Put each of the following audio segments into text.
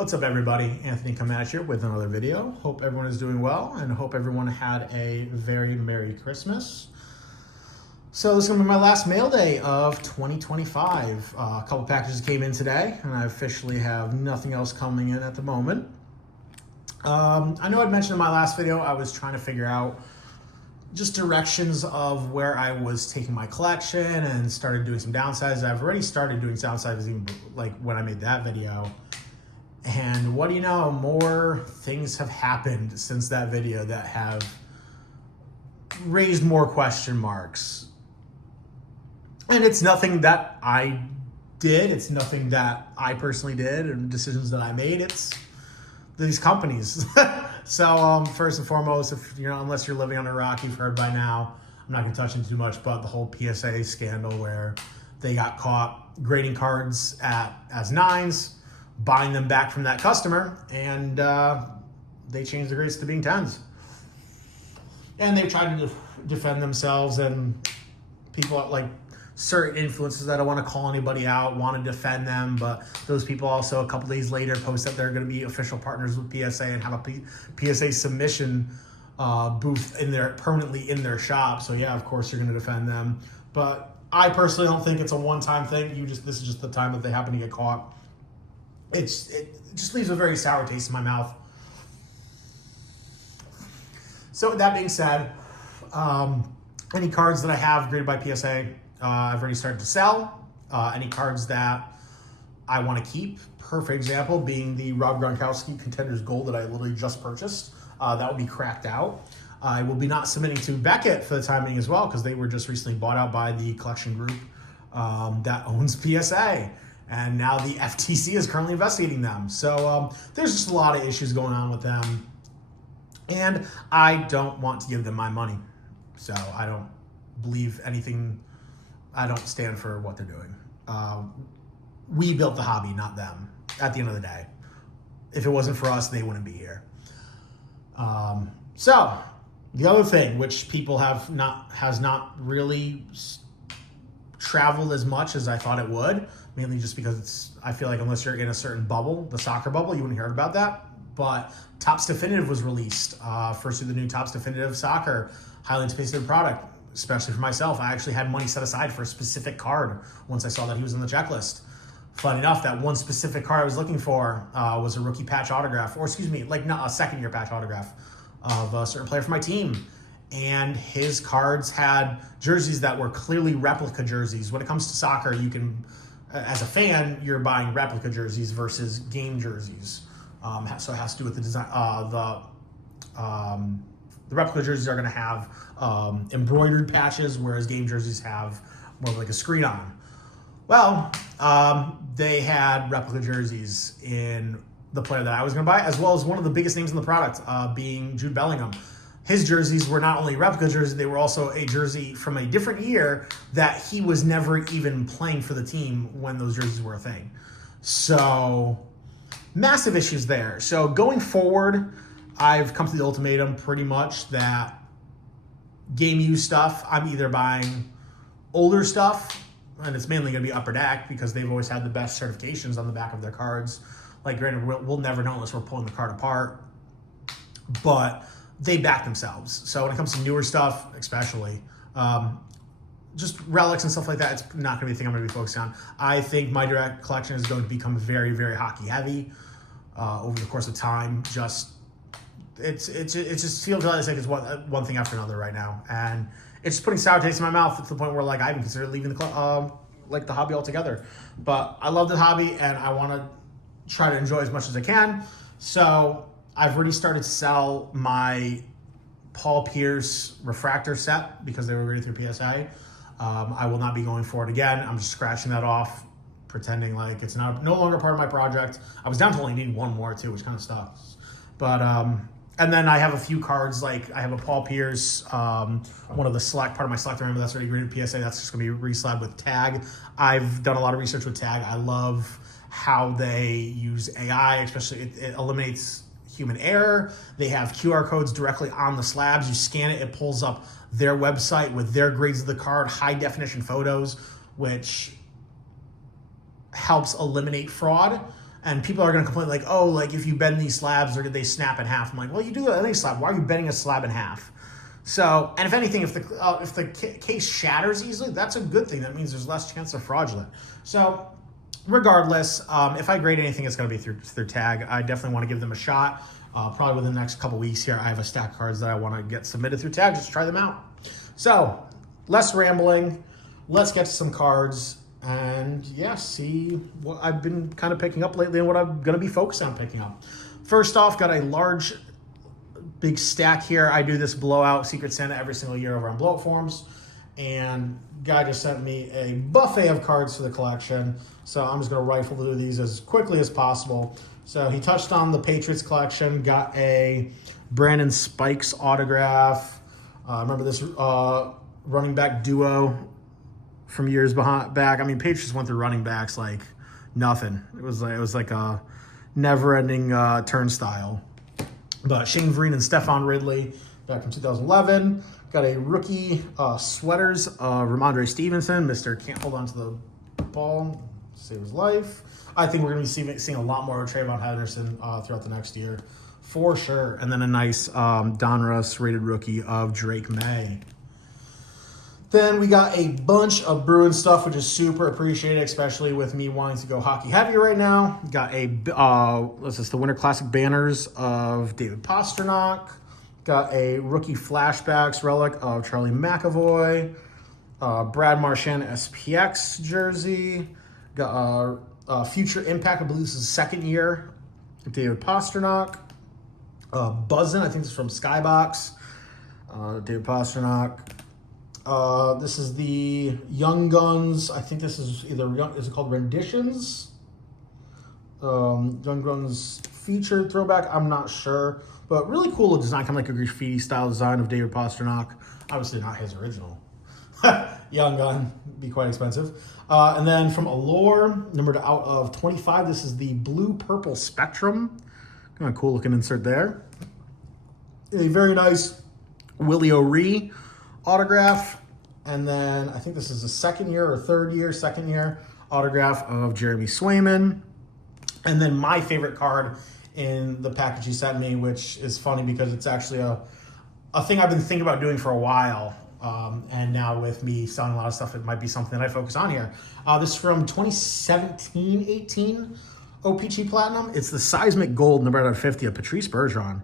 What's up, everybody? Anthony coming at you with another video. Hope everyone is doing well and hope everyone had a very Merry Christmas. So this is going to be my last mail day of 2025. A couple packages came in today and I officially have nothing else coming in at the moment. I know I'd mentioned in my last video I was trying to figure out just directions of where I was taking my collection and started doing some downsizes. I've already started doing downsizes even like when I made that video. And what do you know, more things have happened since that video that have raised more question marks. And it's nothing that I did. It's nothing that I personally did and decisions that I made. It's these companies. So first and foremost, if unless you're living under a rock, you've heard by now. I'm not going to touch into too much, but the whole PSA scandal where they got caught grading cards as 9s, buying them back from that customer, and they changed the grades to being 10s. And they've tried to defend themselves, and people like certain influencers that I don't want to call anybody out want to defend them, but those people also a couple days later post that they're going to be official partners with PSA and have a PSA submission booth permanently in their shop. So yeah, of course you're going to defend them. But I personally don't think it's a one-time thing. This is just the time that they happen to get caught. It just leaves a very sour taste in my mouth. So with that being said, any cards that I have graded by PSA, I've already started to sell. Any cards that I want to keep, perfect example being the Rob Gronkowski Contenders Gold that I literally just purchased. That will be cracked out. I will be not submitting to Beckett for the time being as well because they were just recently bought out by the collection group that owns PSA. And now the FTC is currently investigating them. So there's just a lot of issues going on with them. And I don't want to give them my money. So I don't believe anything. I don't stand for what they're doing. We built the hobby, not them, at the end of the day. If it wasn't for us, they wouldn't be here. So the other thing, which people has not really traveled as much as I thought it would, mainly just because I feel like unless you're in a certain bubble, the soccer bubble, you wouldn't hear about that. But Topps Definitive was released. First of the new Topps Definitive Soccer, highly anticipated product, especially for myself. I actually had money set aside for a specific card once I saw that he was in the checklist. Fun enough, that one specific card I was looking for was a rookie patch autograph, or excuse me, like not a second year patch autograph of a certain player for my team. And his cards had jerseys that were clearly replica jerseys. When it comes to soccer, you can, as a fan, you're buying replica jerseys versus game jerseys. So it has to do with the design. The replica jerseys are going to have embroidered patches, whereas game jerseys have more of like a screen on. Well, they had replica jerseys in the player that I was going to buy, as well as one of the biggest names in the product, being Jude Bellingham. His jerseys were not only replica jerseys, they were also a jersey from a different year that he was never even playing for the team when those jerseys were a thing. So massive issues there. So going forward, I've come to the ultimatum pretty much that game use stuff, I'm either buying older stuff, and it's mainly going to be Upper Deck because they've always had the best certifications on the back of their cards. Like, granted, we'll never know unless we're pulling the card apart, but they back themselves. So when it comes to newer stuff, especially, just relics and stuff like that, it's not going to be a thing I'm going to be focusing on. I think my direct collection is going to become very, very hockey heavy over the course of time. It just feels like it's one thing after another right now, and it's just putting sour taste in my mouth to the point where like I even consider leaving the hobby altogether. But I love the hobby, and I want to try to enjoy as much as I can. So I've already started to sell my Paul Pierce refractor set because they were graded through PSA. I will not be going for it again. I'm just scratching that off, pretending like it's no longer part of my project. I was down to only needing one more too, which kind of sucks. But and then I have a few cards, like I have a Paul Pierce, one of the part of my select remember that's already graded PSA. That's just going to be reslabbed with Tag. I've done a lot of research with Tag. I love how they use AI, especially it eliminates human error. They have QR codes directly on the slabs. You scan it, it pulls up their website with their grades of the card, high definition photos, which helps eliminate fraud. And people are going to complain like, oh, like if you bend these slabs, or they snap in half. I'm like, well, you do any slab. Why are you bending a slab in half? So, and if anything, if the case shatters easily, that's a good thing. That means there's less chance of fraudulent. So, regardless, if I grade anything, it's going to be through tag. I definitely want to give them a shot. Probably within the next couple weeks here, I have a stack of cards that I want to get submitted through tag. Just try them out. So, less rambling. Let's get to some cards. And yeah, see what I've been kind of picking up lately and what I'm going to be focused on picking up. First off, got a big stack here. I do this blowout Secret Santa every single year over on Blowout Forums. And guy just sent me a buffet of cards for the collection. So I'm just going to rifle through these as quickly as possible. So he touched on the Patriots collection, got a Brandon Spikes autograph. Remember this running back duo from years back. I mean, Patriots went through running backs like nothing. It was like a never-ending turnstile. But Shane Vereen and Stephon Ridley back from 2011. Got a rookie sweaters, Ramondre Stevenson. Mr. Can't hold on to the ball, save his life. I think we're going to be seeing a lot more of Trayvon Henderson throughout the next year, for sure. And then a nice Donruss rated rookie of Drake May. Then we got a bunch of Bruins stuff, which is super appreciated, especially with me wanting to go hockey heavy right now. Got a the Winter Classic banners of David Pastrnak. Got a rookie flashbacks relic of Charlie McAvoy. Brad Marchand SPX jersey. Got a Future Impact, I believe this is the second year, David Pastrnak. Buzzin', I think this is from Skybox. David Pastrnak. This is the Young Guns. I think this is is it called Renditions? Young Guns featured throwback. I'm not sure, but really cool design, kind of like a graffiti style design of David Pastrnak. Obviously not his original. Young Gun, be quite expensive. And then from Allure, numbered out of 25, this is the Blue Purple Spectrum. Kind of cool looking insert there. A very nice Willie O'Ree autograph. And then I think this is the second year autograph of Jeremy Swayman. And then my favorite card in the package he sent me, which is funny because it's actually a thing I've been thinking about doing for a while. And now with me selling a lot of stuff, it might be something that I focus on here. This is from 2017-18 OPG Platinum. It's the Seismic Gold number out of 50 of Patrice Bergeron.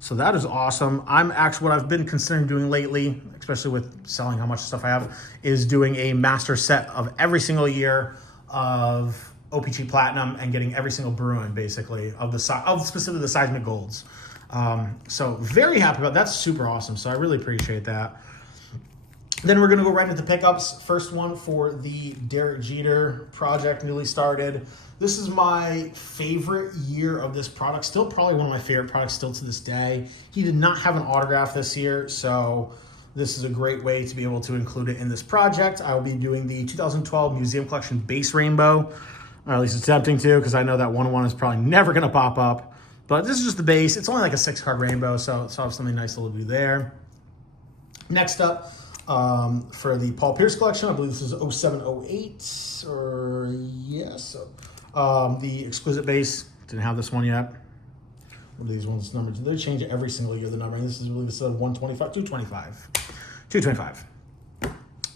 So that is awesome. What I've been considering doing lately, especially with selling how much stuff I have, is doing a master set of every single year of OPG Platinum and getting every single Bruin, basically, specifically the Seismic Golds. So very happy about that. That's super awesome. So I really appreciate that. Then we're going to go right into pickups. First one for the Derek Jeter project, newly started. This is my favorite year of this product. Still probably one of my favorite products still to this day. He did not have an autograph this year, so this is a great way to be able to include it in this project. I will be doing the 2012 Museum Collection Base Rainbow, or at least attempting to, because I know that 101 is probably never going to pop up. But this is just the base. It's only like a 6-card rainbow, so I'll have something nice to do there. Next up, for the Paul Pierce collection, I believe this is 0708, or yes. The Exquisite Base, didn't have this one yet. What are these ones numbered? They change it every single year, the numbering. This is, I believe it's 125, 225.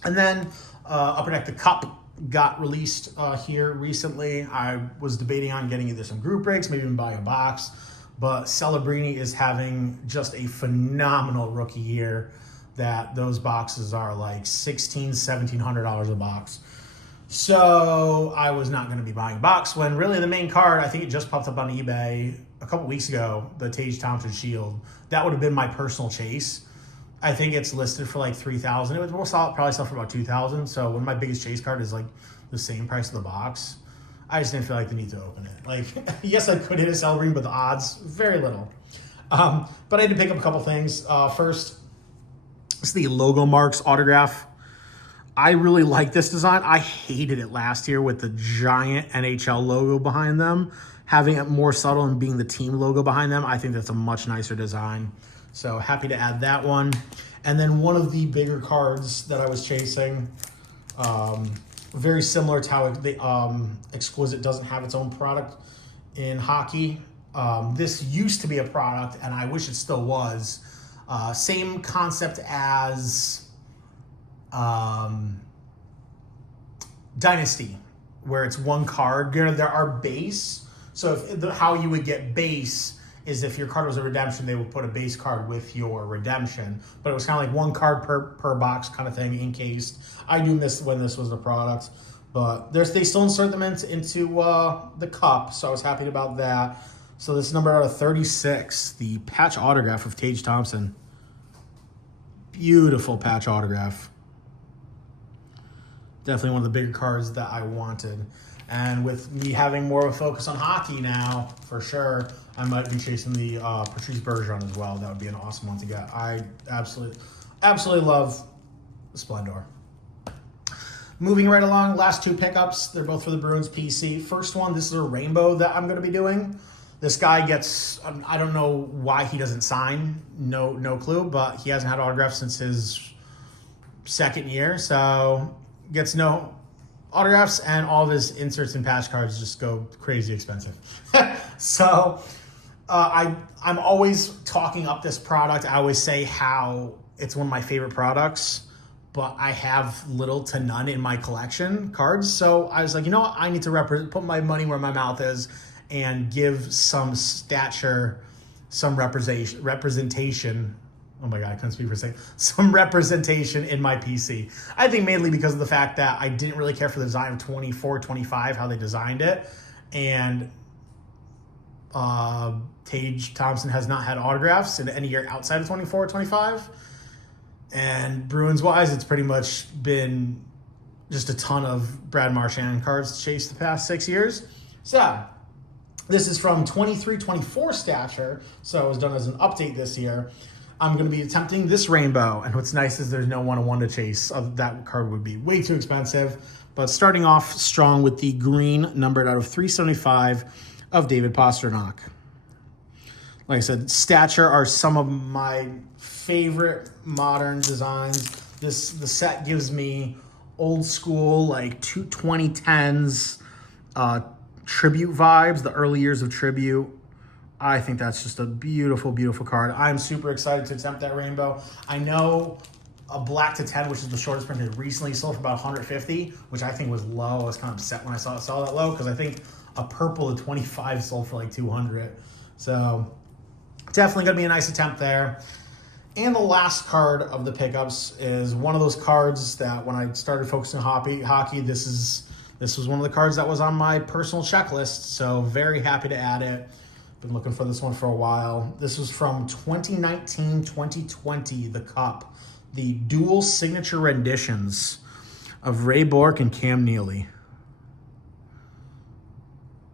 And then Upper Deck, the Cup got released here recently. I was debating on getting either some group breaks, maybe even buy a box, but Celebrini is having just a phenomenal rookie year that those boxes are like $1,600, $1,700 a box. So I was not going to be buying a box when really the main card, I think it just popped up on eBay a couple weeks ago, the Tage Thompson Shield. That would have been my personal chase. I think it's listed for like $3,000. It would probably sell for about $2,000. So when my biggest chase card is like the same price of the box, I just didn't feel like the need to open it. Like, yes, I could hit a Celebrini, but the odds, very little. But I had to pick up a couple things. First, it's the Logo Marks autograph. I really like this design. I hated it last year with the giant NHL logo behind them. Having it more subtle and being the team logo behind them, I think that's a much nicer design. So happy to add that one. And then one of the bigger cards that I was chasing, very similar to how the Exquisite doesn't have its own product, in hockey. This used to be a product, and I wish it still was. Same concept as Dynasty, where it's one card. There are base. So how you would get base is if your card was a redemption, they would put a base card with your redemption. But it was kind of like one card per box kind of thing encased. I knew this when this was the product. But they still insert them into the cup, so I was happy about that. So this is number out of 36, the patch autograph of Tage Thompson. Beautiful patch autograph. Definitely one of the bigger cards that I wanted. And with me having more of a focus on hockey now, for sure, I might be chasing the Patrice Bergeron as well. That would be an awesome one to get. I absolutely love the Splendor. Moving right along, last two pickups. They're both for the Bruins PC. First one, this is a rainbow that I'm going to be doing. This guy gets, I don't know why he doesn't sign. No clue, but he hasn't had autographs since his second year. So gets no autographs, and all of his inserts and patch cards just go crazy expensive. So I'm always talking up this product. I always say how it's one of my favorite products, but I have little to none in my collection cards. So I was like, you know what? I need to put my money where my mouth is and give some stature, some representation. Oh my God, I couldn't speak for a second. Some representation in my PC. I think mainly because of the fact that I didn't really care for the design of 24, 25, how they designed it. And Tage Thompson has not had autographs in any year outside of 24 or 25. And Bruins-wise, it's pretty much been just a ton of Brad Marchand cards to chase the past 6 years. So this is from 23-24 stature, so it was done as an update this year. I'm going to be attempting this rainbow, and what's nice is there's no one-on-one to chase. That card would be way too expensive, but starting off strong with the green, numbered out of 375 of David Pastrnak. Like I said, stature are some of my favorite modern designs. The set gives me old school, like 2010s tribute vibes, the early years of tribute. I think that's just a beautiful, beautiful card. I'm super excited to attempt that rainbow. I know a black to 10, which is the shortest printed, recently sold for about 150, which I think was low. I was kind of upset when I saw that low, because I think a purple to 25 sold for like 200. So definitely going to be a nice attempt there. And the last card of the pickups is one of those cards that when I started focusing on hockey, this was one of the cards that was on my personal checklist. So very happy to add it. Been looking for this one for a while. This was from 2019-2020, the Cup. The dual signature renditions of Ray Bourque and Cam Neely.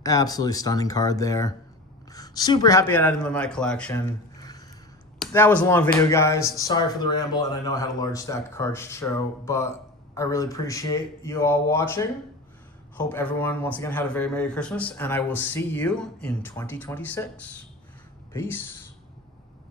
Absolutely stunning card there. Super happy I added them to my collection. That was a long video, guys. Sorry for the ramble, and I know I had a large stack of cards to show, but I really appreciate you all watching. Hope everyone, once again, had a very Merry Christmas, and I will see you in 2026. Peace.